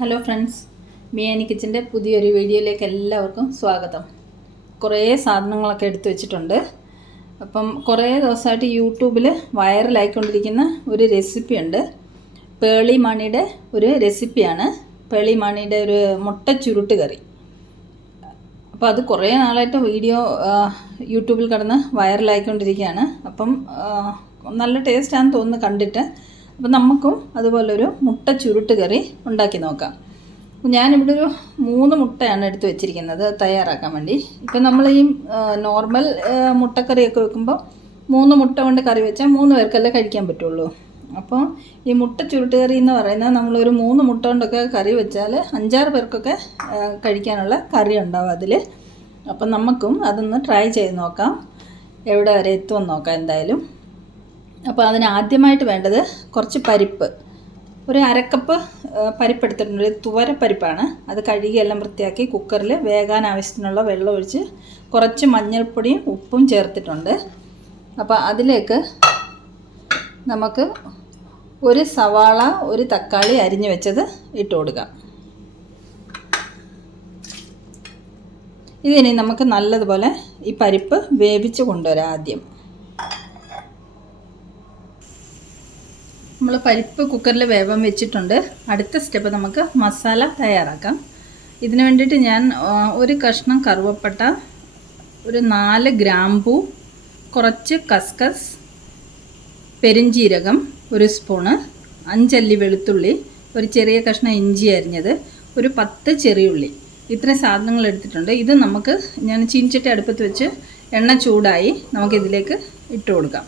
Hello friends, മിയാനി കിച്ചൻ്റെ പുതിയൊരു വീഡിയോയിലേക്ക് എല്ലാവർക്കും സ്വാഗതം. കുറേ സാധനങ്ങളൊക്കെ എടുത്തു വെച്ചിട്ടുണ്ട്. അപ്പം കുറേ ദിവസമായിട്ട് യൂട്യൂബിൽ വൈറലായിക്കൊണ്ടിരിക്കുന്ന ഒരു റെസിപ്പിയുണ്ട്. പേളി മാണിയുടെ ഒരു റെസിപ്പിയാണ്. പേളി മാണിയുടെ ഒരു മുട്ട ചുരുട്ട് കറി. അപ്പോൾ അത് കുറേ നാളായിട്ട് വീഡിയോ യൂട്യൂബിൽ കിടന്ന് വൈറലായിക്കൊണ്ടിരിക്കുകയാണ്. അപ്പം നല്ല ടേസ്റ്റാണെന്ന് തോന്നുന്നു കണ്ടിട്ട്. അപ്പം നമുക്കും അതുപോലൊരു മുട്ട ചുരുട്ട് കറി ഉണ്ടാക്കി നോക്കാം. ഞാനിവിടെ ഒരു 3 മുട്ടയാണ് എടുത്ത് വെച്ചിരിക്കുന്നത് തയ്യാറാക്കാൻ വേണ്ടി. ഇപ്പം നമ്മൾ ഈ നോർമൽ മുട്ടക്കറിയൊക്കെ വെക്കുമ്പോൾ 3 മുട്ട കൊണ്ട് കറി വെച്ചാൽ 3 പേർക്കല്ലേ കഴിക്കാൻ പറ്റുള്ളൂ. അപ്പോൾ ഈ മുട്ട ചുരുട്ട് കറി എന്ന് പറയുന്നത് നമ്മളൊരു 3 മുട്ട കൊണ്ടൊക്കെ കറി വെച്ചാൽ 5-6 പേർക്കൊക്കെ കഴിക്കാനുള്ള കറി ഉണ്ടാവും അതിൽ. അപ്പം നമുക്കും അതൊന്ന് ട്രൈ ചെയ്ത് നോക്കാം, എവിടെ വരെ എത്തുമെന്ന് നോക്കാം എന്തായാലും. അപ്പോൾ അതിന് ആദ്യമായിട്ട് വേണ്ടത് കുറച്ച് പരിപ്പ്, ഒരു 1/2 കപ്പ് പരിപ്പ് എടുത്തിട്ടുണ്ട്. ഒരു തുവരപ്പരിപ്പാണ്. അത് കഴുകി എല്ലാം വൃത്തിയാക്കി കുക്കറിൽ വേകാൻ ആവശ്യത്തിനുള്ള വെള്ളം ഒഴിച്ച് കുറച്ച് മഞ്ഞൾപ്പൊടിയും ഉപ്പും ചേർത്തിട്ടുണ്ട്. അപ്പോൾ അതിലേക്ക് നമുക്ക് ഒരു സവാള, ഒരു തക്കാളി അരിഞ്ഞു വെച്ചത് ഇട്ട് കൊടുക്കാം. ഇതിനി നമുക്ക് നല്ലതുപോലെ ഈ പരിപ്പ് വേവിച്ച് കൊണ്ടുവരാം. ആദ്യം നമ്മൾ പരിപ്പ് കുക്കറിൽ വേവാൻ വെച്ചിട്ടുണ്ട്. അടുത്ത സ്റ്റെപ്പ് നമുക്ക് മസാല തയ്യാറാക്കാം. ഇതിന് വേണ്ടിയിട്ട് ഞാൻ ഒരു കഷ്ണം കറുവപ്പട്ട, ഒരു 4 ഗ്രാമ്പൂ, കുറച്ച് കസ്കസ്, പെരിഞ്ജീരകം 1 സ്പൂണ്, 5 അല്ലി വെളുത്തുള്ളി, ഒരു ചെറിയ കഷ്ണം ഇഞ്ചി അരിഞ്ഞത്, ഒരു 10 ചെറിയുള്ളി, ഇത്രയും സാധനങ്ങൾ എടുത്തിട്ടുണ്ട്. ഇത് നമുക്ക് ഞാൻ ചീനിച്ചട്ടി അടുപ്പത്ത് വെച്ച് എണ്ണ ചൂടായി നമുക്കിതിലേക്ക് ഇട്ട് കൊടുക്കാം.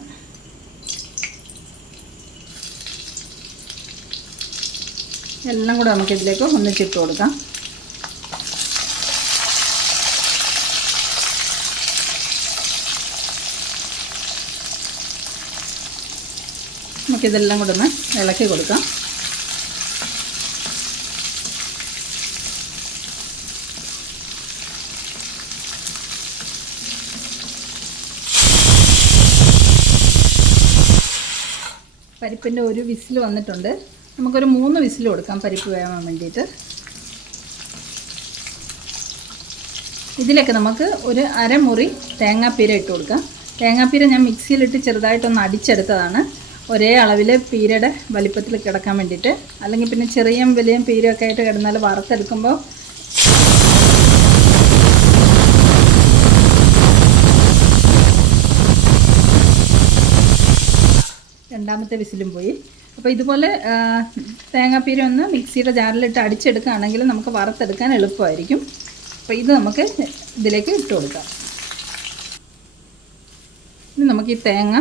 എല്ലാം കൂടെ നമുക്കിതിലേക്ക് ഒന്നിച്ചിട്ട് കൊടുക്കാം. നമുക്കിതെല്ലാം കൂടെ ഒന്ന് ഇളക്കി കൊടുക്കാം. പരിപ്പിൻ്റെ ഒരു വിസിൽ വന്നിട്ടുണ്ട്. നമുക്കൊരു 3 വിസിൽ കൊടുക്കാം പരിപ്പ് വേവാൻ വേണ്ടിയിട്ട്. ഇതിലേക്ക് നമുക്ക് ഒരു 1/2 മുറി തേങ്ങാപ്പീര ഇട്ട് കൊടുക്കാം. തേങ്ങാപ്പീര ഞാൻ മിക്സിയിലിട്ട് ചെറുതായിട്ടൊന്ന് അടിച്ചെടുത്തതാണ്, ഒരേ അളവിൽ പീരയുടെ വലിപ്പത്തിൽ കിടക്കാൻ വേണ്ടിയിട്ട്. അല്ലെങ്കിൽ പിന്നെ ചെറിയ വലിയ പീരയൊക്കെ ആയിട്ട് കിടന്നാൽ വറുത്തെടുക്കുമ്പോൾ രണ്ടാമത്തെ വിസിലും പോയി. അപ്പോൾ ഇതുപോലെ തേങ്ങാപ്പീര ഒന്ന് മിക്സിയുടെ ജാറിലിട്ട് അടിച്ചെടുക്കുകയാണെങ്കിൽ നമുക്ക് വറുത്തെടുക്കാൻ എളുപ്പമായിരിക്കും. അപ്പോൾ ഇത് നമുക്ക് ഇതിലേക്ക് ഇട്ട് കൊടുക്കാം. ഇനി നമുക്ക് ഈ തേങ്ങ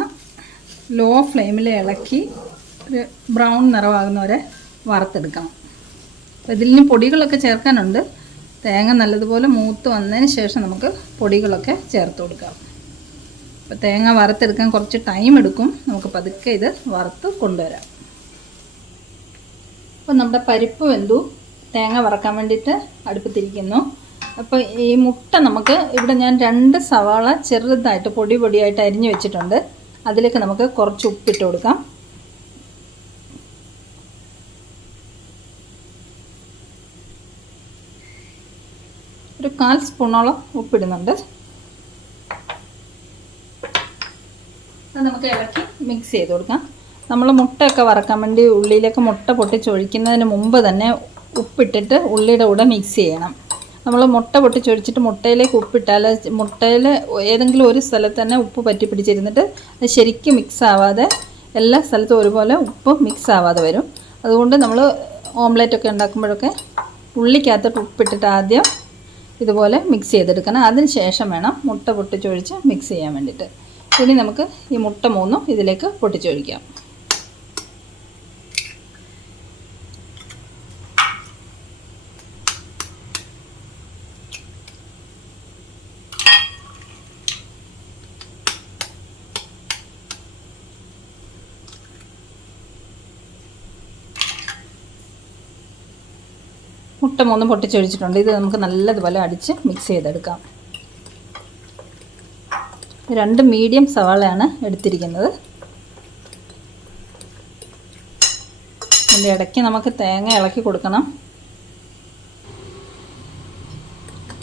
ലോ ഫ്ലെയിമിൽ ഇളക്കി ഒരു ബ്രൗൺ നിറമാകുന്നവരെ വറുത്തെടുക്കണം. അപ്പോൾ ഇതിന് പൊടികളൊക്കെ ചേർക്കാനുണ്ട്. തേങ്ങ നല്ലതുപോലെ മൂത്ത് വന്നതിന് ശേഷം നമുക്ക് പൊടികളൊക്കെ ചേർത്ത് കൊടുക്കാം. അപ്പോൾ തേങ്ങ വറുത്തെടുക്കാൻ കുറച്ച് ടൈം എടുക്കും. നമുക്ക് പതുക്കെ ഇത് വറുത്ത് കൊണ്ടുവരാം. അപ്പോൾ നമ്മുടെ പരിപ്പ് വെന്തു, തേങ്ങ വറക്കാൻ വേണ്ടിയിട്ട് അടുപ്പത്തിരിക്കുന്നു. അപ്പോൾ ഈ മുട്ട നമുക്ക് ഇവിടെ ഞാൻ 2 സവാള ചെറുതായിട്ട് പൊടിയായിട്ട് അരിഞ്ഞു വെച്ചിട്ടുണ്ട്. അതിലേക്ക് നമുക്ക് കുറച്ച് ഉപ്പിട്ട് കൊടുക്കാം. ഒരു 1/4 സ്പൂണോളം ഉപ്പിടുന്നുണ്ട്. അത് നമുക്ക് ഇളക്കി മിക്സ് ചെയ്ത് കൊടുക്കാം. നമ്മൾ മുട്ടയൊക്കെ വറക്കാൻ വേണ്ടി ഉള്ളിയിലേക്ക് മുട്ട പൊട്ടിച്ചൊഴിക്കുന്നതിന് മുമ്പ് തന്നെ ഉപ്പിട്ടിട്ട് ഉള്ളിയുടെ കൂടെ മിക്സ് ചെയ്യണം. നമ്മൾ മുട്ട പൊട്ടിച്ചൊഴിച്ചിട്ട് മുട്ടയിലേക്ക് ഉപ്പിട്ടാൽ മുട്ടയിൽ ഏതെങ്കിലും ഒരു സ്ഥലത്ത് തന്നെ ഉപ്പ് പറ്റി പിടിച്ചിരുന്നിട്ട് അത് ശരിക്കും മിക്സ് ആവാതെ എല്ലാ സ്ഥലത്തും ഒരുപോലെ ഉപ്പ് മിക്സ് ആവാതെ വരും. അതുകൊണ്ട് നമ്മൾ ഓംലെറ്റൊക്കെ ഉണ്ടാക്കുമ്പോഴൊക്കെ ഉള്ളിക്കകത്തോട്ട് ഉപ്പിട്ടിട്ട് ആദ്യം ഇതുപോലെ മിക്സ് ചെയ്തെടുക്കണം. അതിന് ശേഷം വേണം മുട്ട പൊട്ടിച്ചൊഴിച്ച് മിക്സ് ചെയ്യാൻ വേണ്ടിയിട്ട്. ഇനി നമുക്ക് ഈ മുട്ട 3 ഇതിലേക്ക് പൊട്ടിച്ചൊഴിക്കാം. മുട്ട 3 പൊട്ടിച്ചൊഴിച്ചിട്ടുണ്ട്. ഇത് നമുക്ക് നല്ലതുപോലെ അടിച്ച് മിക്സ് ചെയ്തെടുക്കാം. 2 മീഡിയം സവാളയാണ് എടുത്തിരിക്കുന്നത്. അതിൻ്റെ ഇടയ്ക്ക് നമുക്ക് തേങ്ങ ഇളക്കി കൊടുക്കണം.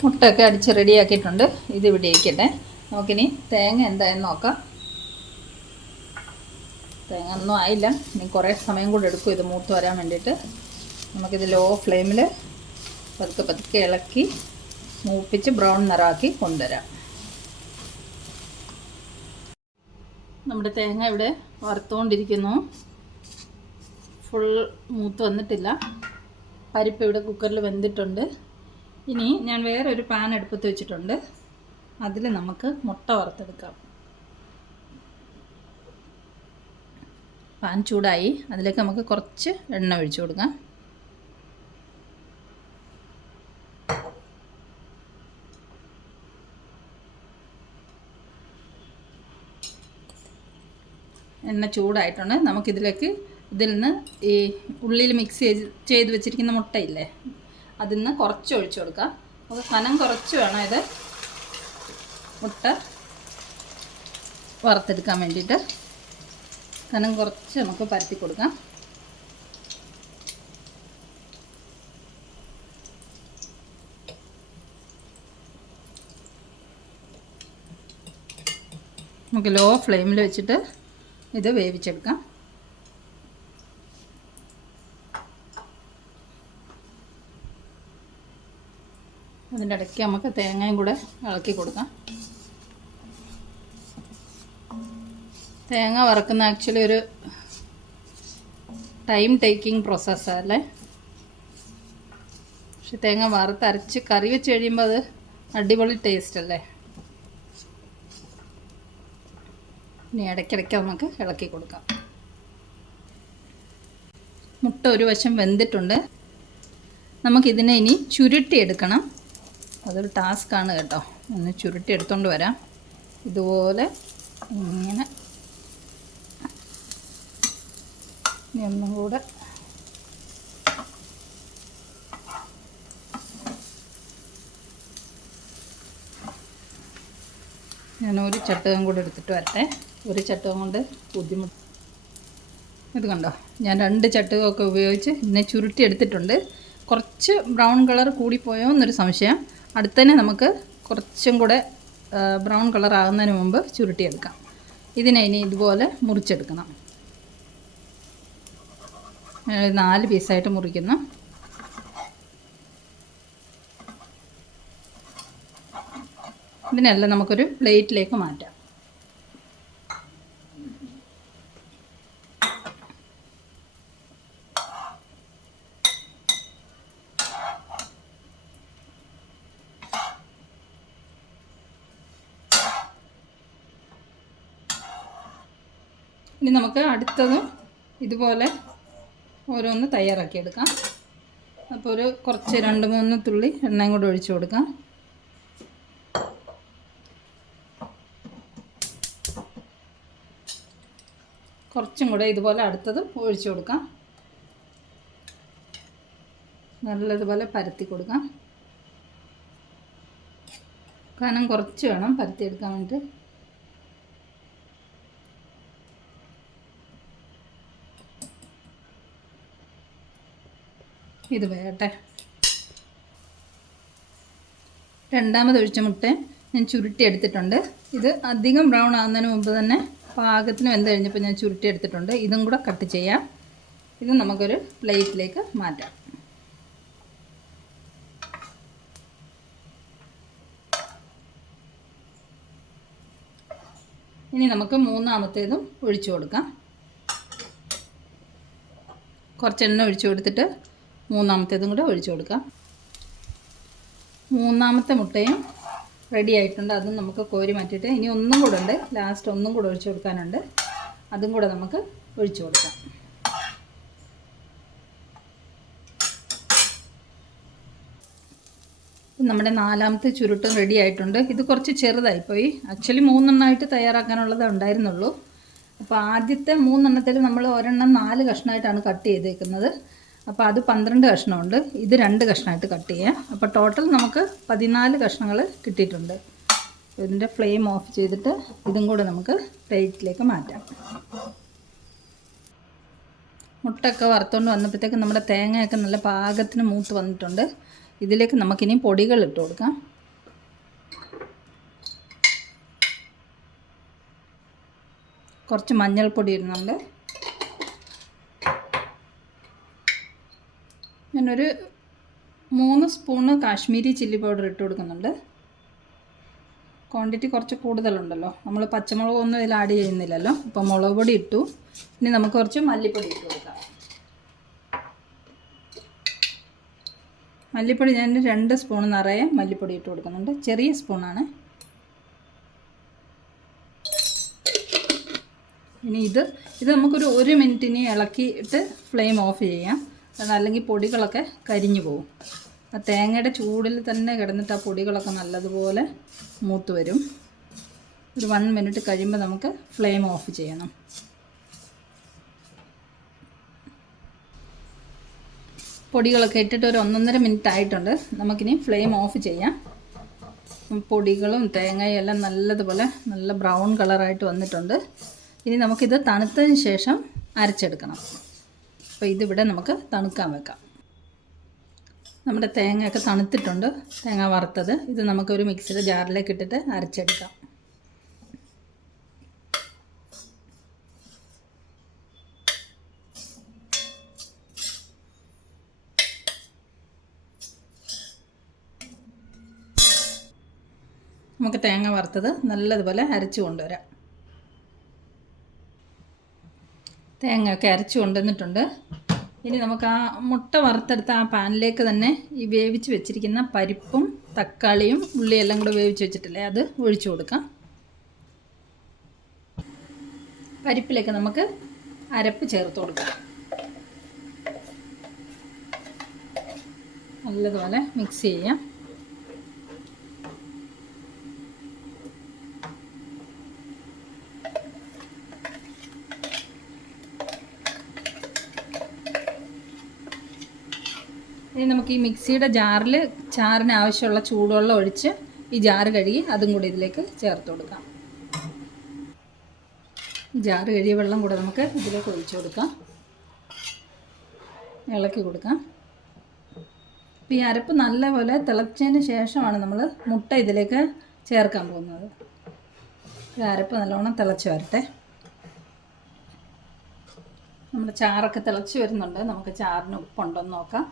മുട്ടയൊക്കെ അടിച്ച് റെഡിയാക്കിയിട്ടുണ്ട്. ഇത് ഇവിടെ ഇരിക്കട്ടെ. നമുക്കിനി തേങ്ങ എന്തായെന്ന് നോക്കാം. തേങ്ങ ഒന്നും ആയില്ല, ഇനി കുറേ സമയം കൂടെ എടുക്കും ഇത് മൂത്ത് വരാൻ വേണ്ടിയിട്ട്. നമുക്കിത് ലോ ഫ്ലെയിമിൽ പതുക്കെ പതുക്കെ ഇളക്കി മൂപ്പിച്ച് ബ്രൗൺ നിറാക്കി കൊണ്ടുവരാം. നമ്മുടെ തേങ്ങ ഇവിടെ വറുത്തുകൊണ്ടിരിക്കുന്നു. ഫുൾ മൂത്ത് വന്നിട്ടില്ല. പരിപ്പ് ഇവിടെ കുക്കറിൽ വെന്തിട്ടുണ്ട്. ഇനി ഞാൻ വേറൊരു പാൻ അടുപ്പത്ത് വെച്ചിട്ടുണ്ട്. അതിൽ നമുക്ക് മുട്ട വറുത്തെടുക്കാം. പാൻ ചൂടായി, അതിലേക്ക് നമുക്ക് കുറച്ച് എണ്ണ ഒഴിച്ചു കൊടുക്കാം. എണ്ണ ചൂടായിട്ടുണ്ട്. നമുക്കിതിലേക്ക് ഇതിൽ നിന്ന് ഈ ഉള്ളിൽ മിക്സ് ചെയ്ത് വെച്ചിരിക്കുന്ന മുട്ടയില്ലേ, അതിൽ നിന്ന് കുറച്ച് ഒഴിച്ചു കൊടുക്കാം. നമുക്ക് കനം കുറച്ച് വേണം ഇത് മുട്ട വറുത്തെടുക്കാൻ വേണ്ടിയിട്ട്. കനം കുറച്ച് നമുക്ക് പരത്തി കൊടുക്കാം. നമുക്ക് ലോ ഫ്ലെയിമിൽ വെച്ചിട്ട് ഇത് വേവിച്ചെടുക്കാം. അതിൻ്റെ ഇടയ്ക്ക് നമുക്ക് തേങ്ങയും കൂടെ ഇളക്കി കൊടുക്കാം. തേങ്ങ വറക്കുന്ന ആക്ച്വലി ഒരു ടൈം ടേക്കിംഗ് പ്രോസസ്സല്ലേ. പക്ഷെ തേങ്ങ വറുത്തരച്ച് കറി വെച്ച് കഴിയുമ്പോൾ അത് അടിപൊളി ടേസ്റ്റ് അല്ലേ. ഇനി ഇടയ്ക്കിടയ്ക്ക് നമുക്ക് ഇളക്കി കൊടുക്കാം. മുട്ട ഒരു വശം വെന്തിട്ടുണ്ട്. നമുക്കിതിനെ ഇനി ചുരുട്ടിയെടുക്കണം. അതൊരു ടാസ്ക്കാണ് കേട്ടോ. ഒന്ന് ചുരുട്ടി എടുത്തുകൊണ്ട് വരാം. ഇതുപോലെ ഇങ്ങനെ ഇനി ഒന്നും കൂടെ ഞാൻ ഒരു ചട്ടകം കൂടെ എടുത്തിട്ട് വരട്ടെ. ഒരു ചട്ടകം കൊണ്ട് ബുദ്ധിമുട്ട്. ഇത് കണ്ടോ, ഞാൻ 2 ചട്ടകമൊക്കെ ഉപയോഗിച്ച് ഇതിനെ ചുരുട്ടി എടുത്തിട്ടുണ്ട്. കുറച്ച് ബ്രൗൺ കളർ കൂടിപ്പോയോ എന്നൊരു സംശയം. അടുത്തന്നെ നമുക്ക് കുറച്ചും കൂടെ ബ്രൗൺ കളർ ആകുന്നതിന് മുമ്പ് ചുരുട്ടിയെടുക്കാം. ഇതിനെ ഇനി ഇതുപോലെ മുറിച്ചെടുക്കണം. 4 പീസായിട്ട് മുറിക്കുന്നു. ഇതിനെല്ലാം നമുക്കൊരു പ്ലേറ്റിലേക്ക് മാറ്റാം. ഇനി നമുക്ക് അടുത്തതും ഇതുപോലെ ഓരോന്ന് തയ്യാറാക്കിയെടുക്കാം. അപ്പോൾ കുറച്ച് 2-3 തുള്ളി എണ്ണയും കൂടെ ഒഴിച്ചു കൊടുക്കാം. കുറച്ചും കൂടെ ഇതുപോലെ അടുത്തതും ഒഴിച്ചു കൊടുക്കാം. നല്ലതുപോലെ പരത്തി കൊടുക്കാം. കനം കുറച്ച് വേണം പരത്തിയെടുക്കാൻ വേണ്ടിയിട്ട്. ഇത് വേട്ടെ. രണ്ടാമത് ഒഴിച്ച മുട്ട ഞാൻ ചുരുട്ടി എടുത്തിട്ടുണ്ട്. ഇത് അധികം ബ്രൗൺ ആകുന്നതിന് മുമ്പ് തന്നെ പാകത്തിന് വെന്ത് കഴിഞ്ഞപ്പോൾ ഞാൻ ചുരുട്ടി എടുത്തിട്ടുണ്ട്. ഇതും കൂടെ കട്ട് ചെയ്യാം. ഇത് നമുക്കൊരു പ്ലേറ്റിലേക്ക് മാറ്റാം. ഇനി നമുക്ക് മൂന്നാമത്തേതും ഒഴിച്ചു കൊടുക്കാം. കുറച്ച് എണ്ണ ഒഴിച്ചു കൊടുത്തിട്ട് മൂന്നാമത്തേതും കൂടെ ഒഴിച്ചു കൊടുക്കാം. മൂന്നാമത്തെ മുട്ടയും റെഡി ആയിട്ടുണ്ട്. അതും നമുക്ക് കോരി മാറ്റിയിട്ട് ഇനി ഒന്നും കൂടെ ഉണ്ട്. ലാസ്റ്റ് ഒന്നും കൂടെ ഒഴിച്ചു കൊടുക്കാനുണ്ട്. അതും കൂടെ നമുക്ക് ഒഴിച്ചു കൊടുക്കാം. നമ്മുടെ നാലാമത്തെ ചുരുട്ടും റെഡി ആയിട്ടുണ്ട്. ഇത് കുറച്ച് ചെറുതായിപ്പോയി. ആക്ച്വലി 3 എണ്ണമായിട്ട് തയ്യാറാക്കാനുള്ളതേ ഉണ്ടായിരുന്നുള്ളൂ. അപ്പോൾ ആദ്യത്തെ 3 എണ്ണത്തിൽ നമ്മൾ ഒരെണ്ണം 4 കഷ്ണമായിട്ടാണ് കട്ട് ചെയ്തേക്കുന്നത്. അപ്പോൾ അത് 12 കഷ്ണമുണ്ട്. ഇത് 2 കഷ്ണമായിട്ട് കട്ട് ചെയ്യാം. അപ്പോൾ ടോട്ടൽ നമുക്ക് 14 കഷ്ണങ്ങൾ കിട്ടിയിട്ടുണ്ട്. ഇതിൻ്റെ ഫ്ലെയിം ഓഫ് ചെയ്തിട്ട് ഇതും കൂടെ നമുക്ക് പ്ലേറ്റിലേക്ക് മാറ്റാം. മുട്ടയൊക്കെ വറുത്തുകൊണ്ട് വന്നപ്പോഴത്തേക്ക് നമ്മുടെ തേങ്ങയൊക്കെ നല്ല പാകത്തിന് മൂത്ത് വന്നിട്ടുണ്ട്. ഇതിലേക്ക് നമുക്കിനി പൊടികൾ ഇട്ട് കൊടുക്കാം. കുറച്ച് മഞ്ഞൾപ്പൊടി ഇടുന്നുണ്ട്. ഞാനൊരു 3 സ്പൂണ് കാശ്മീരി ചില്ലി പൗഡർ ഇട്ട് കൊടുക്കുന്നുണ്ട്. ക്വാണ്ടിറ്റി കുറച്ച് കൂടുതലുണ്ടല്ലോ, നമ്മൾ പച്ചമുളകൊന്നും ഇതിൽ ആഡ് ചെയ്യുന്നില്ലല്ലോ. അപ്പോൾ മുളക് പൊടി ഇട്ടു. ഇനി നമുക്ക് കുറച്ച് മല്ലിപ്പൊടി ഇട്ട് കൊടുക്കാം. മല്ലിപ്പൊടി ഞാൻ 2 സ്പൂൺ നിറയെ മല്ലിപ്പൊടി ഇട്ട് കൊടുക്കുന്നുണ്ട്. ചെറിയ സ്പൂണാണ്. ഇനി ഇത് നമുക്കൊരു 1 മിനിറ്റിന് ഇളക്കിയിട്ട് ഫ്ലെയിം ഓഫ് ചെയ്യാം. അല്ലെങ്കിൽ പൊടികളൊക്കെ കരിഞ്ഞു പോകും. ആ തേങ്ങയുടെ ചൂടിൽ തന്നെ കിടന്നിട്ട് ആ പൊടികളൊക്കെ നല്ലതുപോലെ മൂത്ത് വരും. ഒരു 1 മിനിറ്റ് കഴിയുമ്പോൾ നമുക്ക് ഫ്ലെയിം ഓഫ് ചെയ്യണം. പൊടികളൊക്കെ ഇട്ടിട്ട് ഒരു 1.5 മിനിറ്റ് ആയിട്ടുണ്ട്. നമുക്കിനി ഫ്ലെയിം ഓഫ് ചെയ്യാം. പൊടികളും തേങ്ങയും എല്ലാം നല്ലതുപോലെ നല്ല ബ്രൗൺ കളറായിട്ട് വന്നിട്ടുണ്ട്. ഇനി നമുക്കിത് തണുത്തതിന് ശേഷം അരച്ചെടുക്കണം. അപ്പോൾ ഇതിവിടെ നമുക്ക് തണുക്കാൻ വെക്കാം. നമ്മുടെ തേങ്ങയൊക്കെ തണുത്തിട്ടുണ്ട്. തേങ്ങ വറുത്തത് ഇത് നമുക്കൊരു മിക്സിയുടെ ജാറിലേക്ക് ഇട്ടിട്ട് അരച്ചെടുക്കാം. നമുക്ക് തേങ്ങ വറുത്തത് നല്ലതുപോലെ അരച്ചു കൊണ്ടുവരാം. തേങ്ങയൊക്കെ അരച്ചു കൊണ്ടുവന്നിട്ടുണ്ട്. ഇനി നമുക്ക് ആ മുട്ട വറുത്തെടുത്ത ആ പാനിലേക്ക് തന്നെ ഈ വേവിച്ച് വെച്ചിരിക്കുന്ന പരിപ്പും തക്കാളിയും ഉള്ളിയെല്ലാം കൂടെ വേവിച്ച് വെച്ചിട്ടില്ലേ, അത് ഒഴിച്ചു കൊടുക്കാം. പരിപ്പിലേക്ക് നമുക്ക് അരപ്പ് ചേർത്ത് കൊടുക്കാം. നല്ലതുപോലെ മിക്സ് ചെയ്യാം. ഇനി നമുക്ക് ഈ മിക്സിയുടെ ജാറിൽ ചാറിന് ആവശ്യമുള്ള ചൂടുവെള്ളം ഒഴിച്ച് ഈ ജാറ് കഴുകി അതും കൂടി ഇതിലേക്ക് ചേർത്ത് കൊടുക്കാം. ജാറ് കഴുകിയ വെള്ളം കൂടെ നമുക്ക് ഇതിലേക്ക് ഒഴിച്ചു കൊടുക്കാം. ഇളക്കി കൊടുക്കാം. അപ്പോൾ ഈ അരപ്പ് നല്ലപോലെ തിളച്ചതിന് ശേഷമാണ് നമ്മൾ മുട്ട ഇതിലേക്ക് ചേർക്കാൻ പോകുന്നത്. ഈ അരപ്പ് നല്ലോണം തിളച്ച് വരട്ടെ. നമ്മുടെ ചാറൊക്കെ തിളച്ച് വരുന്നുണ്ട്. നമുക്ക് ചാറിന് ഉപ്പുണ്ടോയെന്ന് നോക്കാം.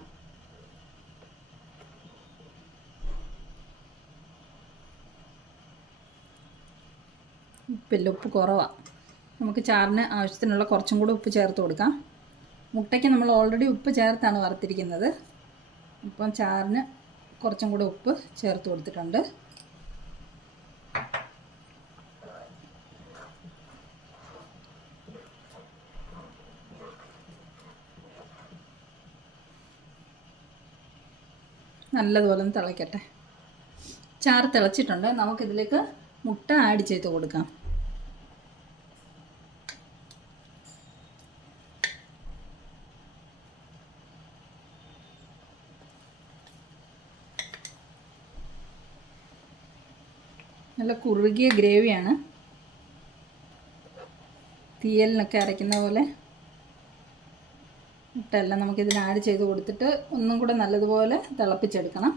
ഉപ്പ് കുറവാണ്. നമുക്ക് ചാറിന് ആവശ്യത്തിനുള്ള കുറച്ചും കൂടി ഉപ്പ് ചേർത്ത് കൊടുക്കാം. മുട്ടയ്ക്ക് നമ്മൾ ഓൾറെഡി ഉപ്പ് ചേർത്താണ് വറുത്തിരിക്കുന്നത്. അപ്പം ചാറിന് കുറച്ചും കൂടി ഉപ്പ് ചേർത്ത് കൊടുത്തിട്ടുണ്ട്. നല്ലതുപോലെ ഒന്ന് തിളയ്ക്കട്ടെ. ചാറ് തിളച്ചിട്ടുണ്ട്. നമുക്കിതിലേക്ക് മുട്ട ആഡ് ചെയ്ത് കൊടുക്കാം. നല്ല കുറുകിയ ഗ്രേവിയാണ്. തീയലിനൊക്കെ അരയ്ക്കുന്ന പോലെ മുട്ടയെല്ലാം നമുക്കിതിൽ ആഡ് ചെയ്ത് കൊടുത്തിട്ട് ഒന്നും കൂടെ നല്ലതുപോലെ തിളപ്പിച്ചെടുക്കണം.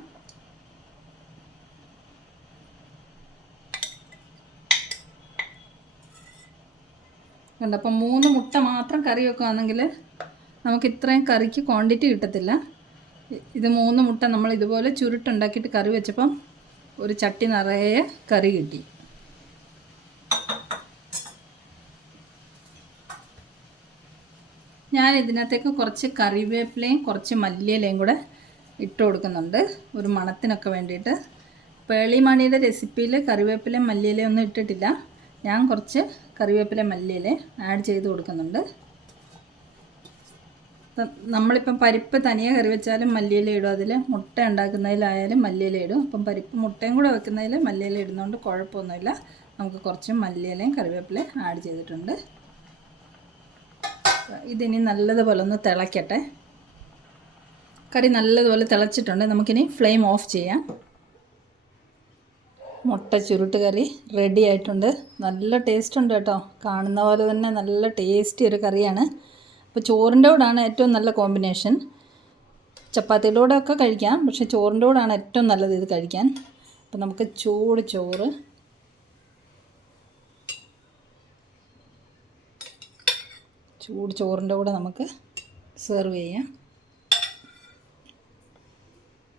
കണ്ടോ, അപ്പം 3 മുട്ട മാത്രം കറി വെക്കുകയാണെങ്കിൽ നമുക്ക് ഇത്രയും കറിക്ക് ക്വാണ്ടിറ്റി കിട്ടത്തില്ല. ഇത് 3 മുട്ട നമ്മൾ ഇതുപോലെ ചുരുട്ടുണ്ടാക്കിയിട്ട് കറി വെച്ചപ്പം ഒരു ചട്ടി നിറയെ കറി കിട്ടി. ഞാൻ ഇതിനകത്തേക്ക് കുറച്ച് കറിവേപ്പിലയും കുറച്ച് മല്ലിയിലയും കൂടെ ഇട്ട് കൊടുക്കുന്നുണ്ട്, ഒരു മണത്തിനൊക്കെ വേണ്ടിയിട്ട്. പേളി മണിയുടെ റെസിപ്പിയിൽ കറിവേപ്പിലയും മല്ലിയിലയും ഒന്നും ഇട്ടിട്ടില്ല. ഞാൻ കുറച്ച് കറിവേപ്പില മല്ലിയില ആഡ് ചെയ്ത് കൊടുക്കുന്നുണ്ട്. നമ്മളിപ്പം പരിപ്പ് തനിയെ കറി വെച്ചാലും മല്ലിയില ഇടും, അതിൽ മുട്ട ഉണ്ടാക്കുന്നതിലായാലും മല്ലിയില ഇടും. അപ്പം പരിപ്പ് മുട്ടയും കൂടെ വെക്കുന്നതിൽ മല്ലിയില ഇടുന്നതുകൊണ്ട് കുഴപ്പമൊന്നുമില്ല. നമുക്ക് കുറച്ച് മല്ലിയിലയും കറിവേപ്പിലയും ആഡ് ചെയ്തിട്ടുണ്ട്. ഇതിനി നല്ലതുപോലെ ഒന്ന് തിളയ്ക്കട്ടെ. കറി നല്ലതുപോലെ തിളച്ചിട്ടുണ്ട്. നമുക്കിനി ഫ്ലെയിം ഓഫ് ചെയ്യാം. മുട്ട ചുരുട്ട് കറി റെഡി ആയിട്ടുണ്ട്. നല്ല ടേസ്റ്റ് ഉണ്ട് കേട്ടോ. കാണുന്ന പോലെ തന്നെ നല്ല ടേസ്റ്റി ഒരു കറിയാണ്. അപ്പോൾ ചോറിൻ്റെ കൂടാണ് ഏറ്റവും നല്ല കോമ്പിനേഷൻ. ചപ്പാത്തിയുടെ കൂടെ ഒക്കെ കഴിക്കാം, പക്ഷേ ചോറിൻ്റെ കൂടാണ് ഏറ്റവും നല്ലത് ഇത് കഴിക്കാൻ. അപ്പോൾ നമുക്ക് ചൂട് ചോറ് ചൂട് ചോറിൻ്റെ കൂടെ നമുക്ക് സെർവ് ചെയ്യാം.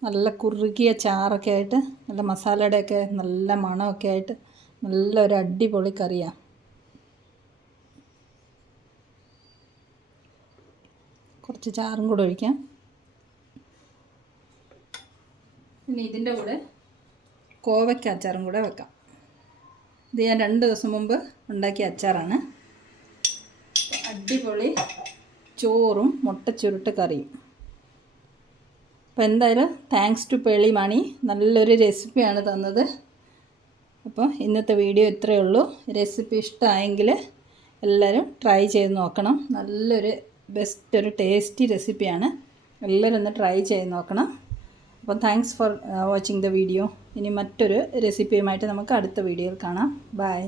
നല്ല കുറുകിയ ചാറൊക്കെ ആയിട്ട് നല്ല മസാലയുടെയൊക്കെ നല്ല മണമൊക്കെ ആയിട്ട് നല്ലൊരു അടിപൊളി കറിയാണ്. കുറച്ച് ചാറും കൂടെ ഒഴിക്കാം. പിന്നെ ഇതിൻ്റെ കൂടെ കോവയ്ക്ക അച്ചാറും കൂടെ വെക്കാം. ഇത് ഞാൻ 2 ദിവസം മുമ്പ് ഉണ്ടാക്കിയ അച്ചാറാണ്. അടിപൊളി ചോറും മുട്ട ചുരുട്ട് കറിയും. അപ്പോൾ എന്തായാലും താങ്ക്സ് ടു പേളിമാണി, നല്ലൊരു റെസിപ്പിയാണ് തന്നത്. അപ്പോൾ ഇന്നത്തെ വീഡിയോ ഇത്രയേ ഉള്ളൂ. റെസിപ്പി ഇഷ്ടമായെങ്കിൽ എല്ലാവരും ട്രൈ ചെയ്ത് നോക്കണം. നല്ലൊരു ബെസ്റ്റ് ഒരു ടേസ്റ്റി റെസിപ്പിയാണ്. എല്ലാവരും ഒന്ന് ട്രൈ ചെയ്ത് നോക്കണം. അപ്പം thanks for watching the video. ഇനി മറ്റൊരു റെസിപ്പിയുമായിട്ട് നമുക്ക് അടുത്ത വീഡിയോയിൽ കാണാം. ബൈ.